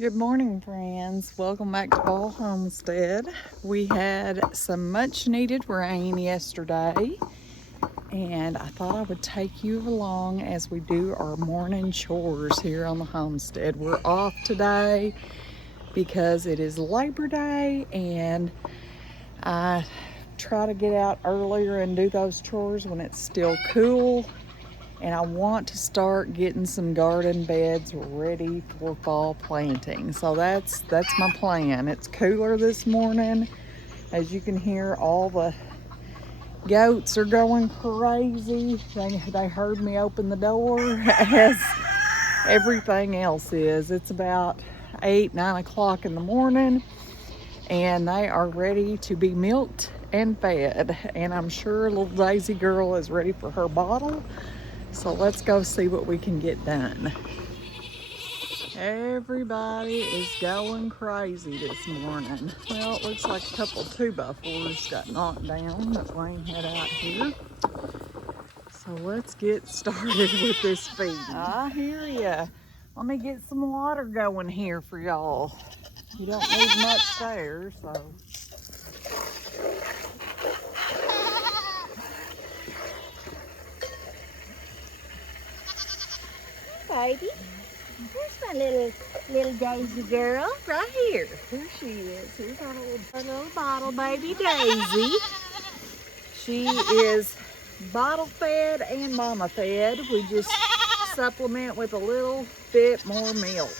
Good morning, friends. Welcome back to Ball Homestead. We had some much needed rain yesterday, and I thought I would take you along as we do our morning chores here on the homestead. We're off today because it is Labor Day, and I try to get out earlier and do those chores when it's still cool. And I want to start getting some garden beds ready for fall planting. So that's my plan. It's cooler this morning. As you can hear, all the goats are going crazy. They heard me open the door as everything else is. It's about 8-9 o'clock in the morning, and they are ready to be milked and fed. And I'm sure little Daisy girl is ready for her bottle. So let's go see what we can get done. Everybody is going crazy this morning. Well, it looks like a couple 2x4s got knocked down that Wayne had out here. So let's get started with this feed. I hear ya. Let me get some water going here for y'all. You don't need much there, so. Baby, here's my little Daisy girl right here. Here she is. Here's our little bottle baby Daisy. She is bottle fed and mama fed. We just supplement with a little bit more milk.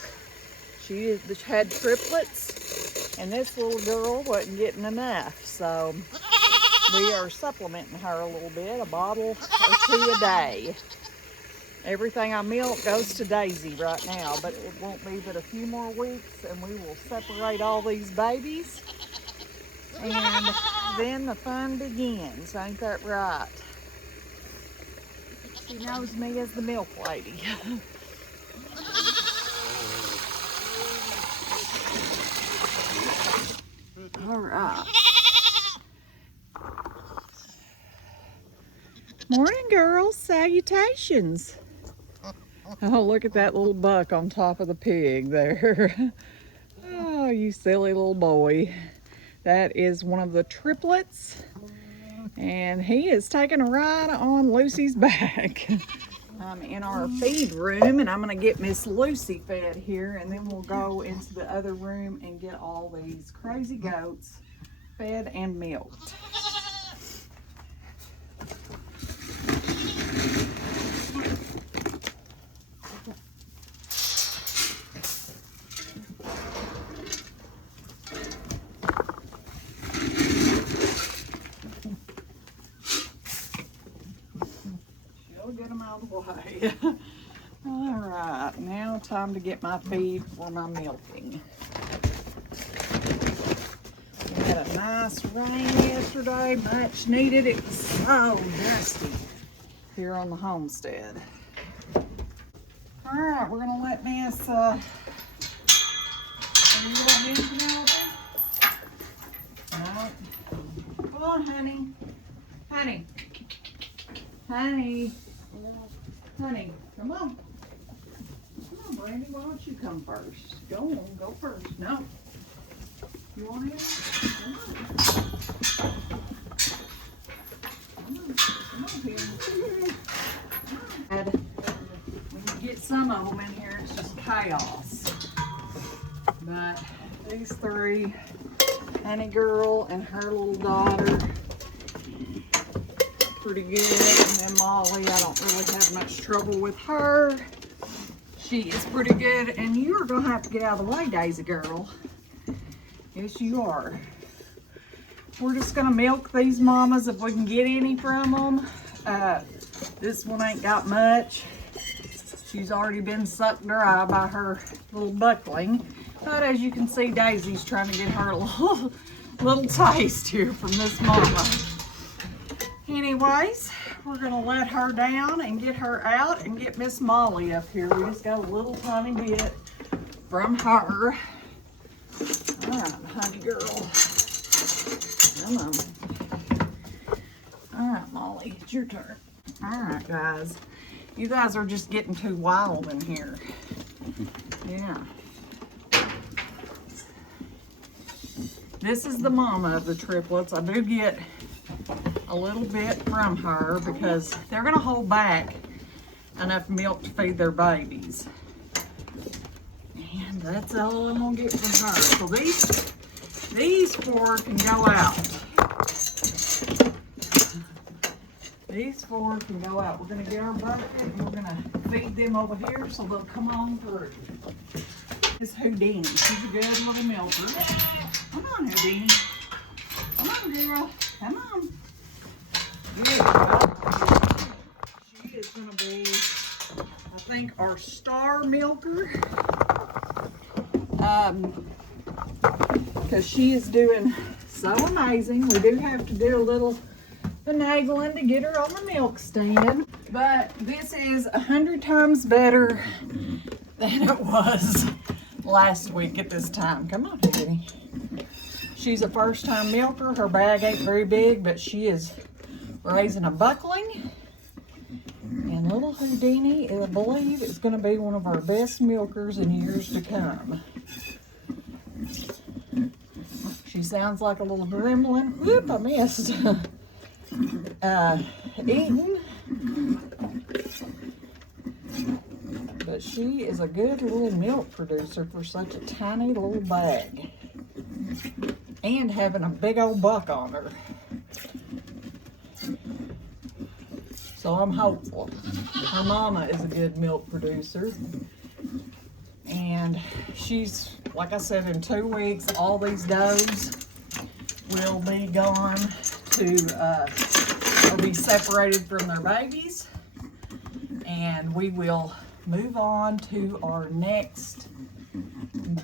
She had triplets, and this little girl wasn't getting enough, so we are supplementing her a little bit, a bottle or two a day. Everything I milk goes to Daisy right now, but it won't be but a few more weeks and we will separate all these babies, and then the fun begins. Ain't that right? She knows me as the milk lady. All right. Morning, girls. Salutations. Oh, look at that little buck on top of the pig there. Oh, you silly little boy. That is one of the triplets, and he is taking a ride on Lucy's back. I'm in our feed room, and I'm going to get Miss Lucy fed here, and then we'll go into the other room and get all these crazy goats fed and milked. She'll get them out of the way. All right, now time to get my feed for my milking. We had a nice rain yesterday, much needed. It was so dusty here on the homestead. All right, we're gonna let Miss, are you gonna do anything else? No. Come on, honey. Honey. Honey. Honey, come on. Come on, Brandy, why don't you come first? Go on, go first. No. You want it? Come on. Come on, here. When you get some of them in here, it's just chaos. But these three, Honey Girl and her little daughter, pretty good. And then Molly, I don't really have much trouble with her. She is pretty good. And you're gonna have to get out of the way, Daisy girl. Yes, you are. We're just gonna milk these mamas if we can get any from them. This one ain't got much. She's already been sucked dry by her little buckling. But as you can see, Daisy's trying to get her little taste here from this mama. Anyways, we're gonna let her down and get her out and get Miss Molly up here. We just got a little tiny bit from her. All right, honey girl. Come on. All right, Molly, it's your turn. All right, guys. You guys are just getting too wild in here. Yeah. This is the mama of the triplets. I do get a little bit from her because they're gonna hold back enough milk to feed their babies. And that's all I'm gonna get from her. So these four can go out. These four can go out. We're gonna get our bucket and we're gonna feed them over here so they'll come on through. This is Houdini. She's a good little milker. Come on, Houdini. Come on, girl. Come on. Good. Well, she is gonna be, I think, our star milker. Because she is doing so amazing. We do have to do a little finagling to get her on the milk stand, but this is 100 times better than it was last week at this time. Come on, Houdini. She's a first-time milker. Her bag ain't very big, but she is raising a buckling. And little Houdini, I believe, is going to be one of our best milkers in years to come. She sounds like a little gremlin. Whoop, I missed. Eating. But she is a good little milk producer for such a tiny little bag. And having a big old buck on her. So I'm hopeful. Her mama is a good milk producer. And she's, like I said, in 2 weeks, all these does will be gone to, will be separated from their babies. And we will move on to our next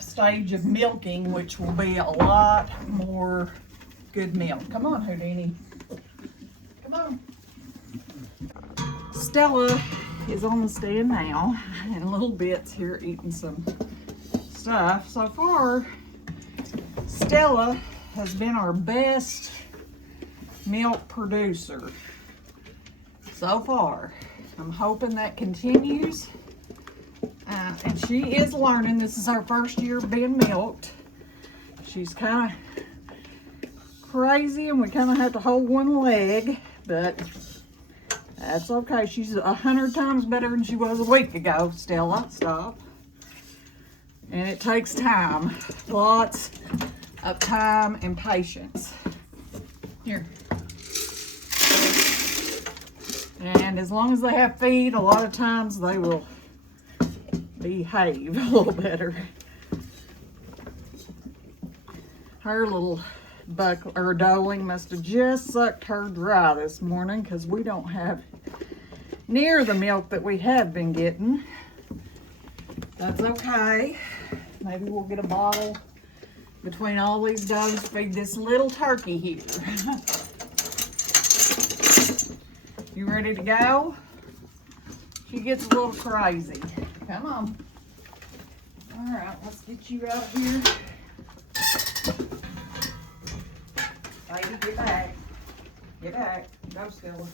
stage of milking, which will be a lot more good milk. Come on, Houdini. Come on. Stella is on the stand now, and little Bit's here eating some stuff. So far, Stella has been our best milk producer so far. I'm hoping that continues. And she is learning. This is her first year being milked. She's kind of crazy and we kind of have to hold one leg, but that's okay. She's 100 times better than she was a week ago. Stella, stop. And it takes time. Lots of time and patience. Here. And as long as they have feed, a lot of times they will behave a little better. Her little doeling must have just sucked her dry this morning because we don't have near the milk that we have been getting. That's okay. Maybe we'll get a bottle between all these does to feed this little turkey here. You ready to go? She gets a little crazy. Come on. All right, let's get you out here. Baby, get back. Get back. Go, Stella.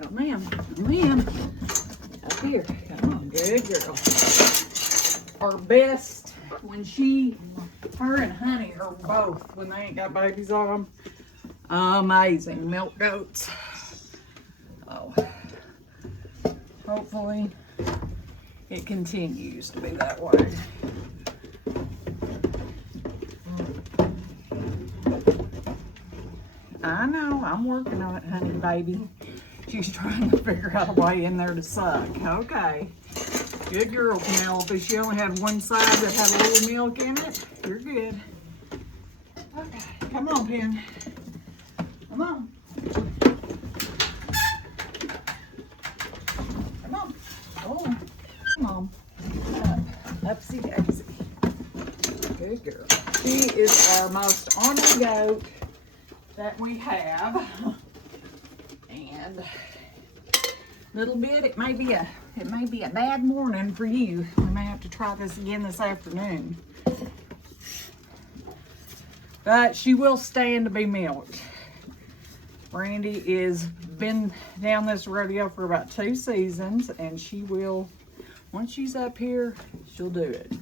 Oh, ma'am. Oh, ma'am. Up here. Come on. Good girl. Our best when her and Honey are both, when they ain't got babies on them, amazing milk goats. Oh, hopefully it continues to be that way. I know, I'm working on it, Honey baby. She's trying to figure out a way in there to suck. Okay. Good girl, Penelope. She only had one side that had a little milk in it. You're good. Okay, come on, Pen. Come on. Come on. Oh, come on. Upsy daisy. Good girl. She is our most honored goat that we have. And little bit, it may be a bad morning for you. We may have to try this again this afternoon. But she will stand to be milked. Brandy is been down this rodeo for about 2 seasons, and she will Once she's up here, she'll do it.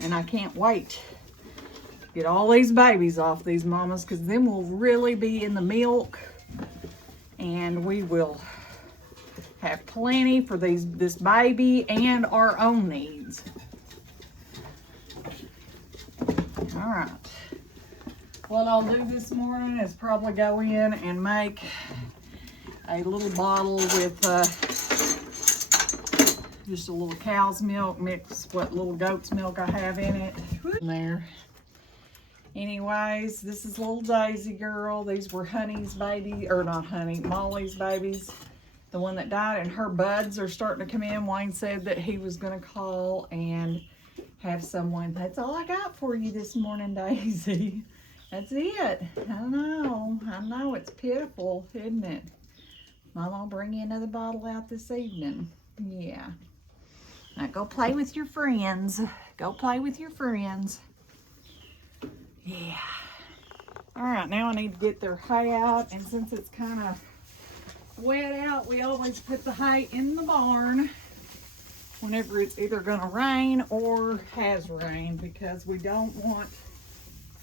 And I can't wait to get all these babies off these mamas, because then we'll really be in the milk and we will have plenty for this baby and our own needs. All right. What I'll do this morning is probably go in and make a little bottle with just a little cow's milk, mix what little goat's milk I have in it. There. Anyways, this is little Daisy girl. These were Honey's baby, or not Honey, Molly's babies. The one that died, and her buds are starting to come in. Wayne said that he was going to call and have someone. That's all I got for you this morning, Daisy. That's it. I know, it's pitiful, isn't it? Mama, I'll bring you another bottle out this evening. Yeah. Now go play with your friends. Go play with your friends. Yeah. All right, now I need to get their hay out, and since it's kind of wet out, we always put the hay in the barn whenever it's either gonna rain or has rained, because we don't want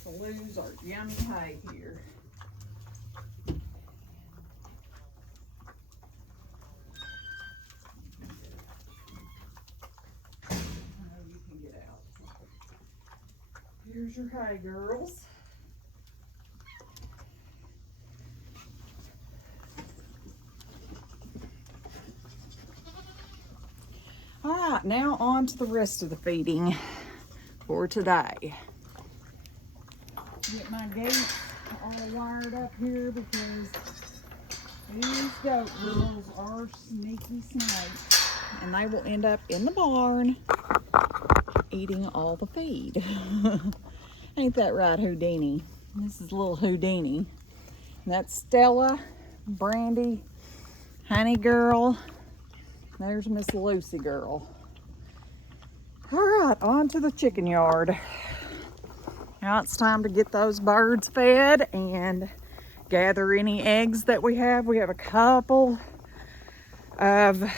to lose our yummy hay here. You can get out. Here's your hay, girls. All right, now on to the rest of the feeding for today. Get my gates all wired up here, because these goat girls are sneaky snakes, and they will end up in the barn eating all the feed. Ain't that right, Houdini? This is little Houdini. And that's Stella, Brandy, Honey girl. There's Miss Lucy girl. All right, on to the chicken yard. Now it's time to get those birds fed and gather any eggs that we have. We have a couple of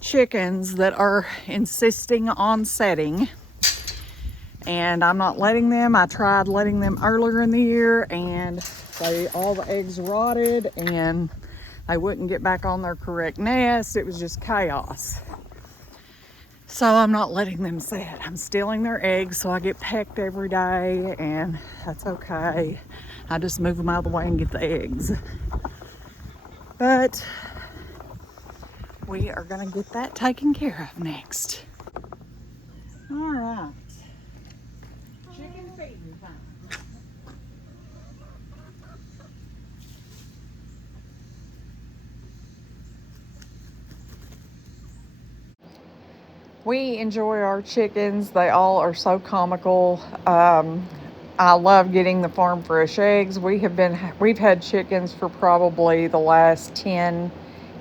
chickens that are insisting on setting, and I'm not letting them. I tried letting them earlier in the year, and all the eggs rotted, and they wouldn't get back on their correct nest. It was just chaos. So I'm not letting them set. I'm stealing their eggs, so I get pecked every day, and that's okay. I just move them out of the way and get the eggs. But we are gonna get that taken care of next. All right. Chicken feeding time. We enjoy our chickens. They all are so comical. I love getting the farm fresh eggs. We've had chickens for probably the last 10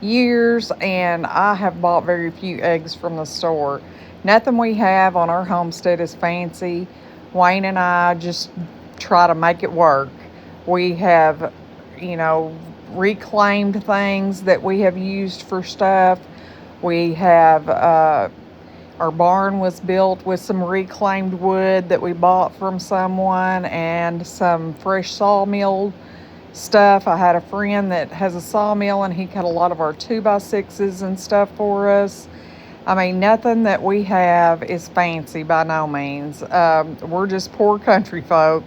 years, and I have bought very few eggs from the store. Nothing we have on our homestead is fancy. Wayne and I just try to make it work. We have, reclaimed things that we have used for stuff. We have, our barn was built with some reclaimed wood that we bought from someone, and some fresh sawmill stuff. I had a friend that has a sawmill, and he cut a lot of our 2x6s and stuff for us. I mean, nothing that we have is fancy by no means. We're just poor country folk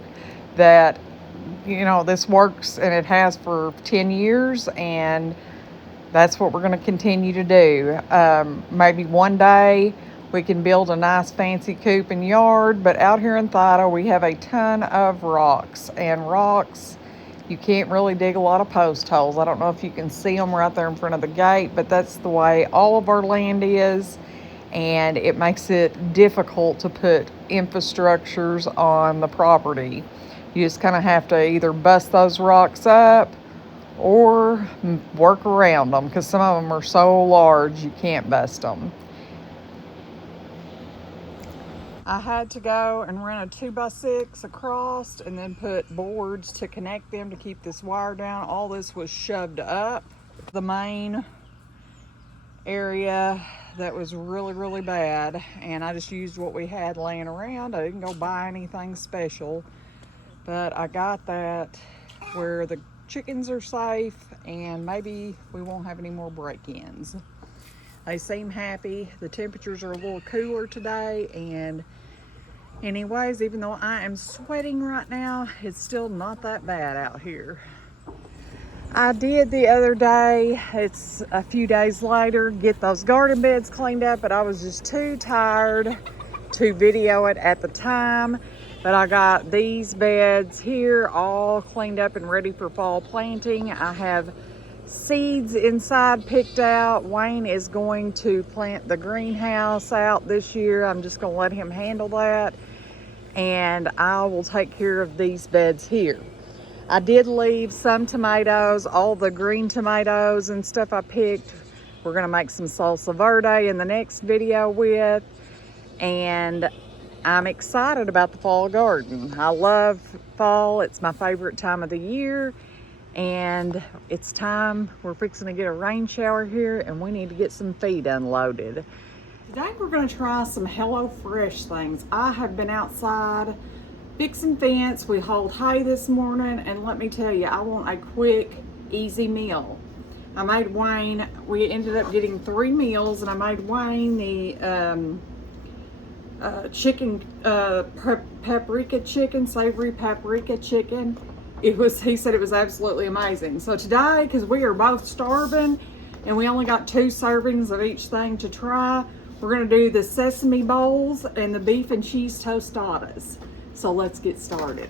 that, this works, and it has for 10 years, and that's what we're going to continue to do. Maybe one day we can build a nice fancy coop and yard, but out here in Thida, we have a ton of rocks, and rocks, you can't really dig a lot of post holes. I don't know if you can see them right there in front of the gate, but that's the way all of our land is, and it makes it difficult to put infrastructures on the property. You just kind of have to either bust those rocks up or work around them, because some of them are so large you can't bust them. I had to go and run a 2x6 across and then put boards to connect them to keep this wire down. All this was shoved up the main area that was really, really bad, and I just used what we had laying around. I didn't go buy anything special, but I got that where the chickens are safe and maybe we won't have any more break-ins. They seem happy. The temperatures are a little cooler today, and anyways, even though I am sweating right now, it's still not that bad out here. I did the other day, it's a few days later, get those garden beds cleaned up, but I was just too tired to video it at the time. But I got these beds here all cleaned up and ready for fall planting. I have seeds inside picked out. Wayne is going to plant the greenhouse out this year. I'm just going to let him handle that, and I will take care of these beds here. I did leave some tomatoes, all the green tomatoes and stuff I picked. We're gonna make some salsa verde in the next video with, and I'm excited about the fall garden. I love fall, it's my favorite time of the year, and it's time. We're fixing to get a rain shower here, and we need to get some feed unloaded. Today we're gonna try some HelloFresh things. I have been outside fixing fence. We hauled hay this morning, and let me tell you, I want a quick, easy meal. I made Wayne, we ended up getting 3 meals, and I made Wayne the chicken, paprika chicken, savory paprika chicken. He said it was absolutely amazing. So today, because we are both starving, and we only got 2 servings of each thing to try, we're gonna do the sesame bowls and the beef and cheese tostadas. So let's get started.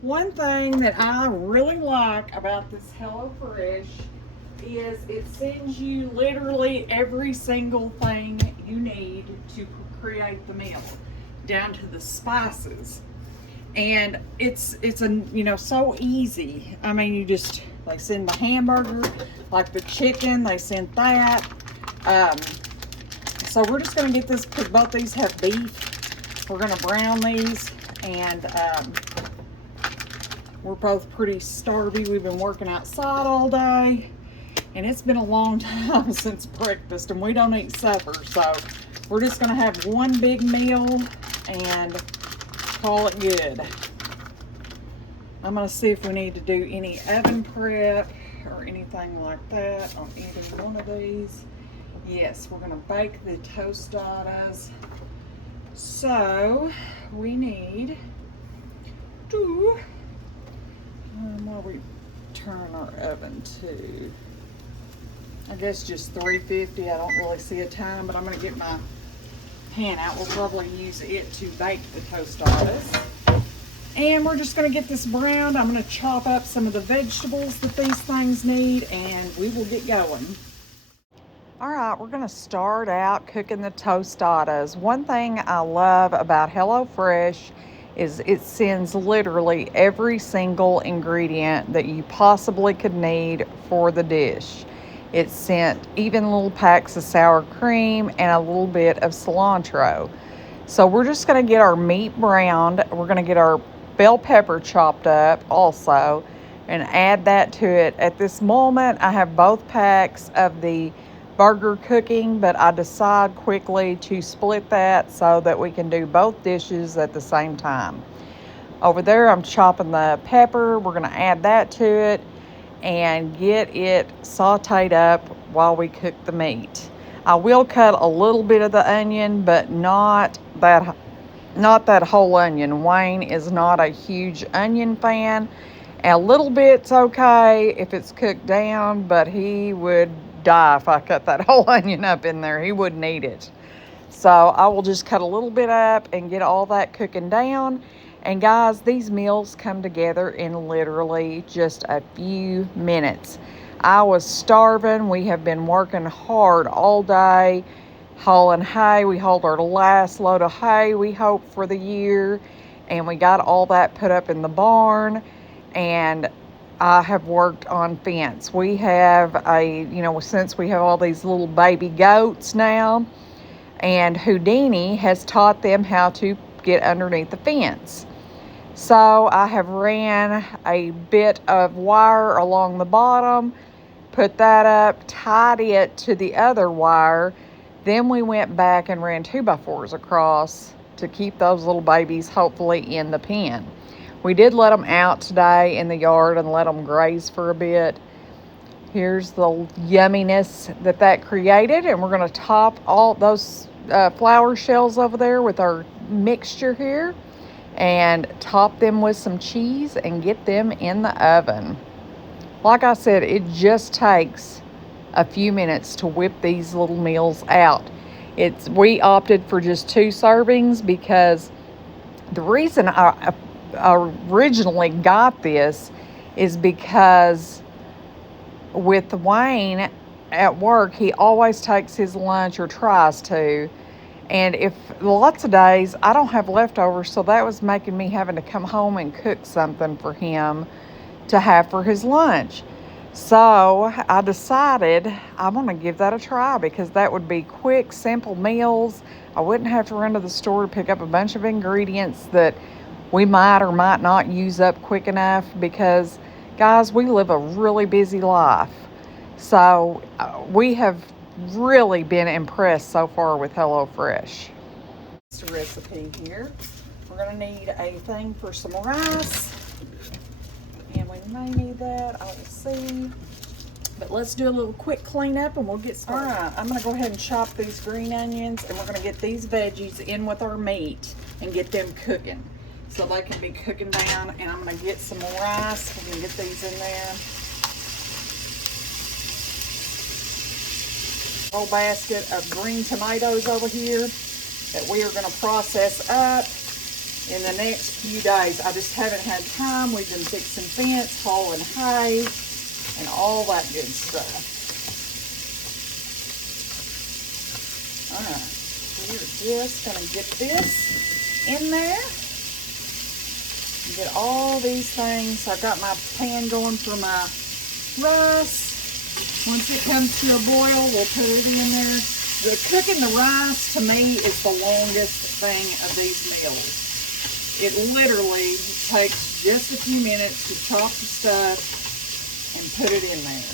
One thing that I really like about this HelloFresh is it sends you literally every single thing you need to create the meal, down to the spices. And it's so easy. I mean, they send the hamburger, like the chicken, they sent that. So we're just gonna get this, because both these have beef. We're gonna brown these, and we're both pretty starvy. We've been working outside all day, and it's been a long time since breakfast, and we don't eat supper, so we're just gonna have one big meal and call it good. I'm gonna see if we need to do any oven prep or anything like that on either one of these. Yes, we're gonna bake the tostadas. So we need to, what do we turn our oven to? I guess just 350. I don't really see a time, but I'm gonna get my pan out. We'll probably use it to bake the tostadas. And we're just gonna get this browned. I'm gonna chop up some of the vegetables that these things need, and we will get going. All right, we're gonna start out cooking the tostadas. One thing I love about HelloFresh is it sends literally every single ingredient that you possibly could need for the dish. It sent even little packs of sour cream and a little bit of cilantro. So we're just gonna get our meat browned. We're gonna get our bell pepper chopped up also and add that to it. At this moment, I have both packs of the burger cooking, but I decide quickly to split that so that we can do both dishes at the same time. Over there, I'm chopping the pepper. We're gonna add that to it and get it sauteed up while we cook the meat. I will cut a little bit of the onion, but not that whole onion. Wayne is not a huge onion fan. A little bit's okay if it's cooked down, but he would die if I cut that whole onion up in there. He wouldn't eat it. So I will just cut a little bit up and get all that cooking down. And guys, these meals come together in literally just a few minutes. I was starving. We have been working hard all day hauling hay. We hauled our last load of hay, we hope, for the year, and we got all that put up in the barn. And I have worked on fence. We have since we have all these little baby goats now, and Houdini has taught them how to get underneath the fence. So I have ran a bit of wire along the bottom, put that up, tied it to the other wire. Then we went back and ran 2x4s across to keep those little babies hopefully in the pen. We did let them out today in the yard and let them graze for a bit. Here's the yumminess that created, and we're going to top all those flower shells over there with our mixture here and top them with some cheese and get them in the oven. Like I said, it just takes a few minutes to whip these little meals out. We opted for just 2 servings because the reason I originally got this is because with Wayne at work, he always takes his lunch, or tries to, and if lots of days I don't have leftovers, so that was making me having to come home and cook something for him to have for his lunch. So I decided I want to give that a try because that would be quick, simple meals. I wouldn't have to run to the store to pick up a bunch of ingredients that we might or might not use up quick enough because, guys, we live a really busy life. So we have really been impressed so far with HelloFresh. It's a recipe here. We're going to need a thing for some rice. And we may need that, I will see. But let's do a little quick cleanup and we'll get started. All right, I'm going to go ahead and chop these green onions, and we're going to get these veggies in with our meat and get them cooking so they can be cooking down. And I'm going to get some more rice. We're going to get these in there. Whole basket of green tomatoes over here that we are going to process up in the next few days. I just haven't had time. We've been fixing fence, hauling hay, and all that good stuff. Alright, we're just going to get this in there. Get all these things. I've got my pan going for my rice. Once it comes to a boil, we'll put it in there. Cooking the rice, to me, is the longest thing of these meals. It literally takes just a few minutes to chop the stuff and put it in there.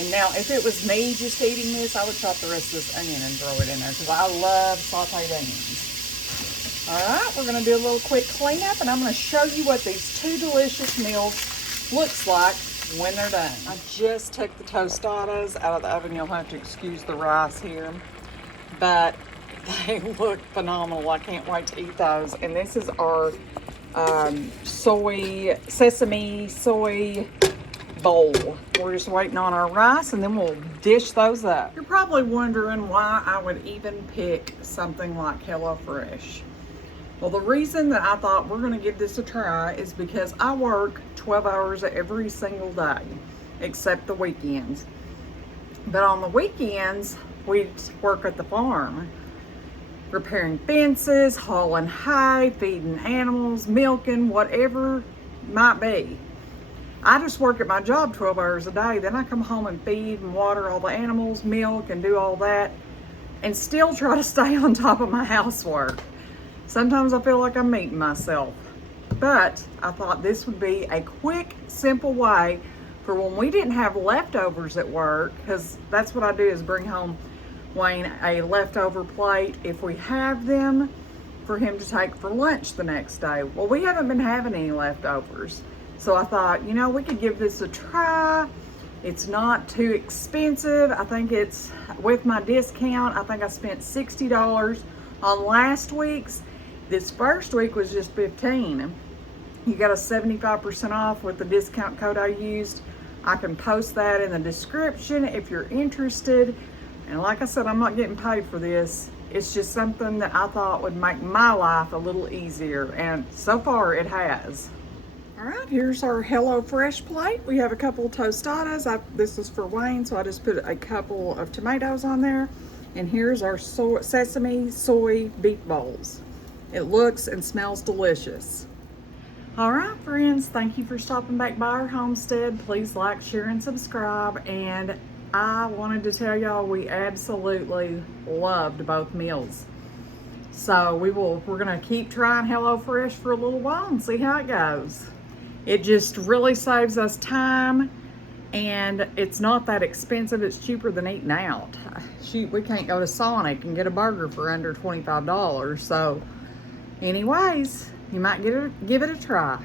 And now, if it was me just eating this, I would chop the rest of this onion and throw it in there because I love sauteed onions. Alright, we're going to do a little quick cleanup, and I'm going to show you what these 2 delicious meals looks like when they're done. I just took the tostadas out of the oven. You'll have to excuse the rice here, but they look phenomenal. I can't wait to eat those. And this is our sesame soy bowl. We're just waiting on our rice, and then we'll dish those up. You're probably wondering why I would even pick something like HelloFresh. Well, the reason that I thought we're going to give this a try is because I work 12 hours every single day, except the weekends. But on the weekends, we work at the farm, repairing fences, hauling hay, feeding animals, milking, whatever might be. I just work at my job 12 hours a day. Then I come home and feed and water all the animals, milk, and do all that, and still try to stay on top of my housework. Sometimes I feel like I'm eating myself. But I thought this would be a quick, simple way for when we didn't have leftovers at work, because that's what I do is bring home Wayne a leftover plate if we have them for him to take for lunch the next day. Well, we haven't been having any leftovers. So I thought, you know, we could give this a try. It's not too expensive. I think it's, with my discount, I think I spent $60 on last week's. This first week was just $15. You got a 75% off with the discount code I used. I can post that in the description if you're interested. And like I said, I'm not getting paid for this. It's just something that I thought would make my life a little easier, and so far it has. All right, here's our HelloFresh plate. We have a couple of tostadas. This is for Wayne, so I just put a couple of tomatoes on there. And here's our sesame soy beef bowls. It looks and smells delicious. All right, friends, thank you for stopping back by our homestead. Please like, share, and subscribe. And I wanted to tell y'all we absolutely loved both meals. So we're gonna keep trying HelloFresh for a little while and see how it goes. It just really saves us time, and it's not that expensive. It's cheaper than eating out. Shoot, we can't go to Sonic and get a burger for under $25. So anyways, you might give it a try.